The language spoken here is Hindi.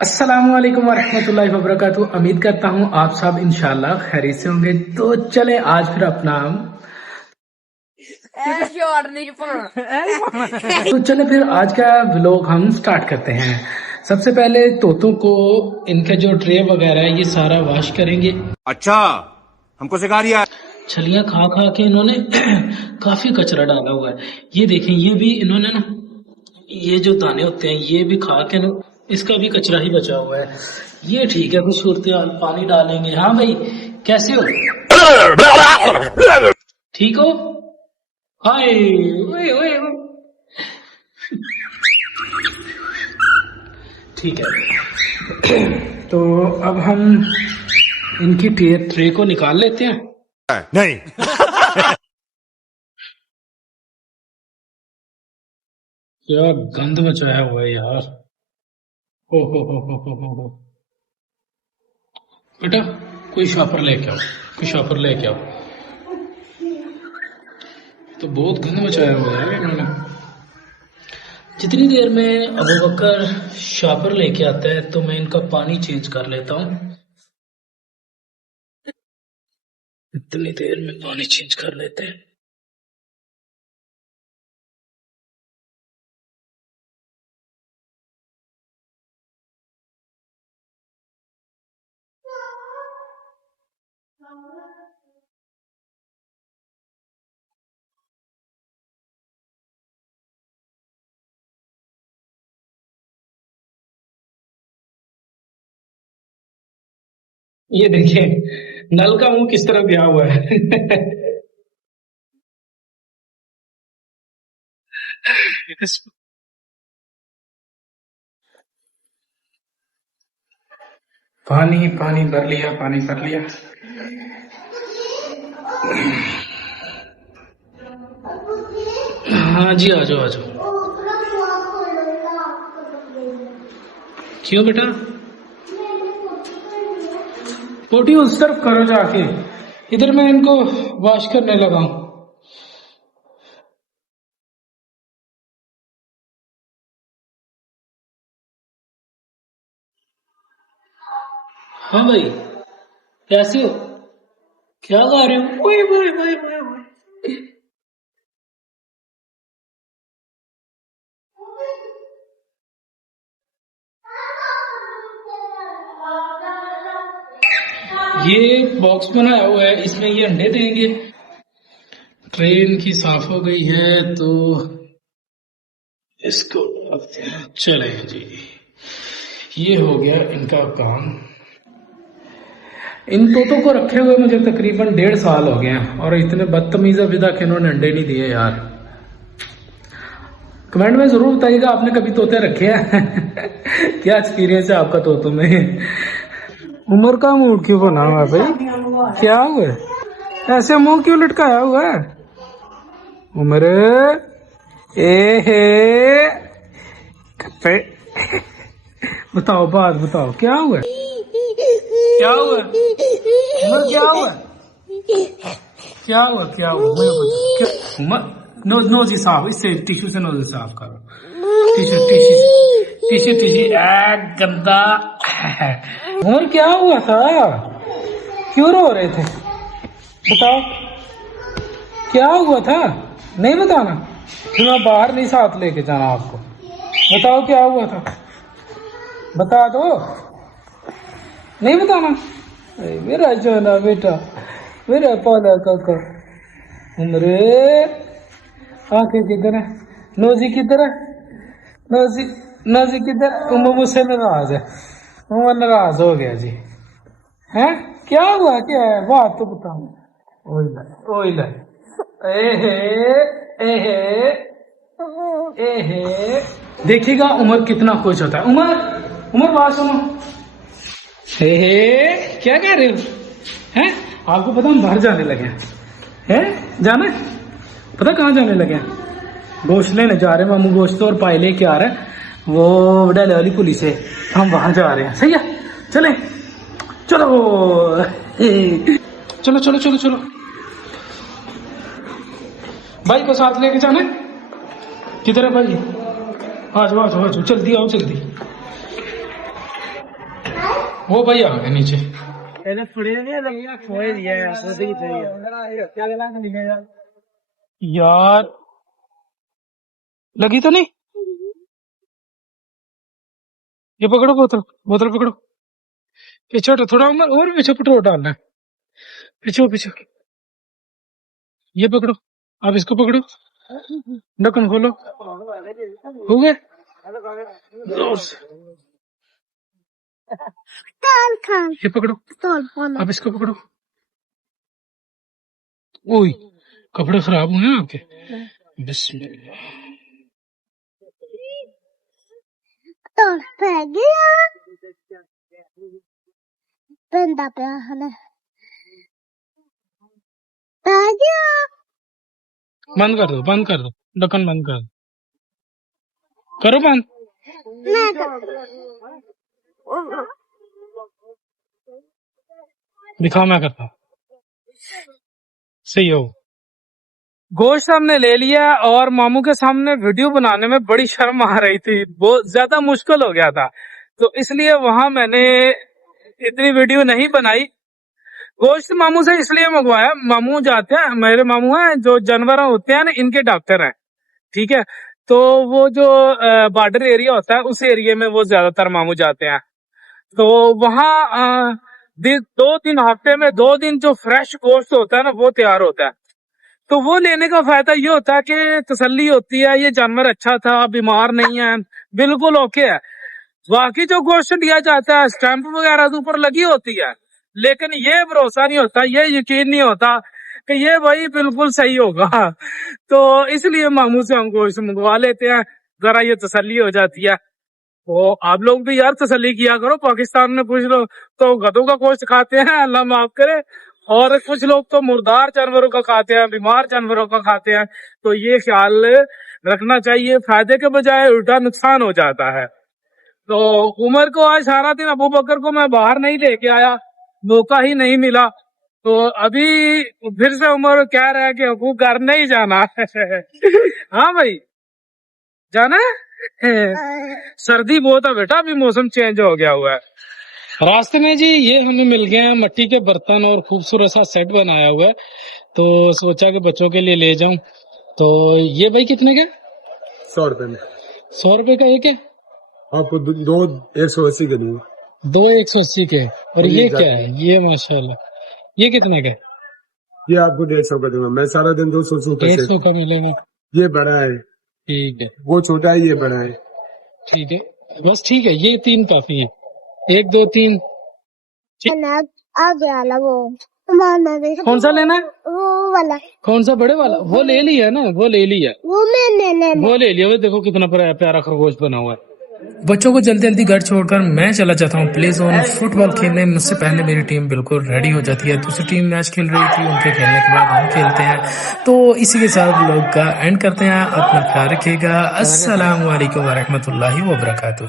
अस्सलामुअलैकुम वरहमतुल्लाहि वबरकातुहू। उम्मीद करता हूँ आप सब इंशाल्लाह खैरियत से होंगे। तो चले आज फिर अपना तो चले फिर आज का व्लॉग हम स्टार्ट करते हैं। सबसे पहले तोतों को इनके जो ट्रे वगैरह है ये सारा वॉश करेंगे। अच्छा, हमको सिखा दिया। छलियां खा खा के इन्होंने काफी कचरा डाला हुआ है। ये देखें, ये भी इन्होंने ना, ये जो दाने होते हैं ये भी खा के ना, इसका भी कचरा ही बचा हुआ है। ये ठीक है, कुछ सूरत हाल पानी डालेंगे। हाँ भाई, कैसे हो? ठीक हो? हाय ओए ओए ओए। ठीक है, तो अब हम इनकी ट्रे को निकाल लेते हैं। नहीं। क्या गंद मचाया हुआ है यार। हो। बेटा कोई शॉपर लेके आओ, कोई शॉपर लेके आओ। तो बहुत गंद मचाया हुआ है इन्होंने। जितनी देर में अबू बकर शॉपर लेके आता है तो मैं इनका पानी चेंज कर लेता हूँ। इतनी देर में पानी चेंज कर लेते हैं। ये देखिए नल का मुंह किस तरह गया हुआ है। पानी पानी भर लिया, पानी भर लिया। हाँ जी, आ जाओ आ जाओ। क्यों बेटा? पोटी उस तरफ करो जाके, इधर मैं इनको वॉश करने लगा हूं। हाँ भाई, कैसे हो? क्या गा रहे हो? ओए ओए ओए ओए ओए। ये बॉक्स बनाया हुआ है, इसमें ये अंडे देंगे। ट्रेन की साफ हो गई है तो इसको रखते हैं। चले जी, ये हो गया इनका काम। इन तोतों को रखे हुए मुझे तकरीबन 1.5 साल हो गए हैं और इतने बदतमीज अभी तक इन्होंने अंडे नहीं दिए यार। कमेंट में जरूर बताइएगा आपने कभी तोते रखे हैं। क्या एक्सपीरियंस है आपका तोतों में? उम्र का मूड क्यों बना हुआ भाई? क्या हुआ? ऐसे मुंह क्यों लटकाया हुआ है? उम्र ए बताओ, बात बताओ, क्या हुआ? क्या हुआ उमर? क्या हुआ? क्या हुआ? क्या हुआ? उमर नोजी साफ, इससे टिश्यू से नोजी साफ करो। टिश्यू गंदा। उमर क्या हुआ था? क्यों रो रहे थे? बताओ क्या हुआ था? नहीं बताना, फिर मैं बाहर नहीं साथ लेके जाना आपको। बताओ क्या हुआ था, बता दो। नहीं बताना? मेरा जाना बेटा, मेरा पौधा काका। उम्र आंखें किधर है? नोजी किधर है? नोजी किधर? उम्र मुझसे नाराज है। उम्र नाराज हो गया जी। हैं? क्या हुआ? क्या है? बात तो बताओ। ओइला एहे देखिएगा उमर कितना खुश होता है। उमर बात सुनो। हे क्या कह रहे हो? हैं? आपको पता हम बाहर जाने लगे हैं? जाना है? पता कहाँ जाने लगे हैं? गोश्त लेने जा रहे हैं। मामू गोश्त और पाए लेके आ रहे हैं, वो डाले वाली पुलिस है। हम वहां जा रहे हैं। सही है, चले चलो चलो चलो चलो चलो। भाई को साथ लेके जाना है? किधर है भाई? आ जाओ आ जाओ आ जाओ, जल्दी आओ जल्दी। वो भाई आ गए नीचे। यार लगी तो नहीं? ये पकड़ो बोतल, बोतल पकड़ो। पीछे हटो थोड़ा, उमर और पीछे पेट्रोल डालना है। पीछे पीछे, ये पकड़ो, आप इसको पकड़ो, ढक्कन खोलो। हो गए जोर से। ये पकड़ो, आप इसको पकड़ो। ओई कपड़े खराब हुए हैं आपके। बिस्मिल्लाह। बंद कर दो, बंद कर दो, ढक्कन बंद कर दो, करो बंद। दिखाओ, मैं करता हूँ। सही हो। गोश्त हमने ले लिया और मामू के सामने वीडियो बनाने में बड़ी शर्म आ रही थी, बहुत ज्यादा मुश्किल हो गया था, तो इसलिए वहां मैंने इतनी वीडियो नहीं बनाई। गोश्त मामू से इसलिए मंगवाया, मामू जाते हैं, मेरे मामू हैं जो जानवर होते हैं ना, इनके डॉक्टर हैं, ठीक है। तो वो जो बॉर्डर एरिया होता है, उस एरिया में वो ज्यादातर मामू जाते हैं। तो वहाँ 2-3 हफ्ते में 2 दिन जो फ्रेश गोश्त होता है ना, वो तैयार होता है। तो वो लेने का फायदा ये होता है कि तसल्ली होती है, ये जानवर अच्छा था, बीमार नहीं है, बिल्कुल ओके है। बाकी जो गोश्त दिया जाता है, स्टैंप वगैरह तो ऊपर लगी होती है, लेकिन ये भरोसा नहीं होता, ये यकीन नहीं होता कि ये भाई बिल्कुल सही होगा। तो इसलिए मामू से हम गोश्त मंगवा लेते हैं, जरा ये तसल्ली हो जाती है। तो आप लोग भी यार तसल्ली किया करो, पाकिस्तान में कुछ लोग तो गधों का गोश्त खाते हैं, अल्लाह माफ करे, और कुछ लोग तो मुर्दार जानवरों का खाते हैं, बीमार जानवरों का खाते हैं। तो ये ख्याल रखना चाहिए, फायदे के बजाय उल्टा नुकसान हो जाता है। तो उमर को आज सारा दिन अबू बकर को मैं बाहर नहीं लेके आया, मौका ही नहीं मिला। तो अभी फिर से उमर कह रहा है कि अबू घर नहीं जाना। हाँ भाई, जाना है। सर्दी बहुत है बेटा, अभी मौसम चेंज हो गया हुआ है। रास्ते में जी ये हमें मिल गए हैं मिट्टी के बर्तन और खूबसूरत सा सेट बनाया हुआ है, तो सोचा कि बच्चों के लिए ले जाऊं। तो ये भाई कितने का? 100 रुपए में। 100 रुपए का एक है? आपको दो 180 के दूंगा। 2 180 के। और ये क्या है? ये माशाल्लाह, ये कितने का? ये आपको 150 का दूंगा मैं, सारा दिन 200 रुपए। 150 का मिलेगा। ये बड़ा है। ठीक है, वो छोटा है, ये बड़ा है। ठीक है, बस ठीक है, ये 3 काफी है। 1 2 3 आ गया वो। कौन सा लेना है? वो वाला। कौन सा? बड़े वाला? वो ले लिया ना, वो ले लिया, वो मैंने वो ले लिया। वो देखो कितना प्यारा खरगोश बना हुआ है। बच्चों को जल्दी जल्दी घर छोड़कर मैं चला जाता हूँ प्ले जोन फुटबॉल खेलने। मुझसे पहले मेरी टीम बिल्कुल रेडी हो जाती है, दूसरी टीम मैच खेल रही थी, उनके खेलने के बाद हम खेलते हैं। तो इसी के साथ लोग का एंड करते हैं। अपना ख्याल रखिएगा। अस्सलाम वालेकुम वरहमतुल्लाहि वबरकातुहू।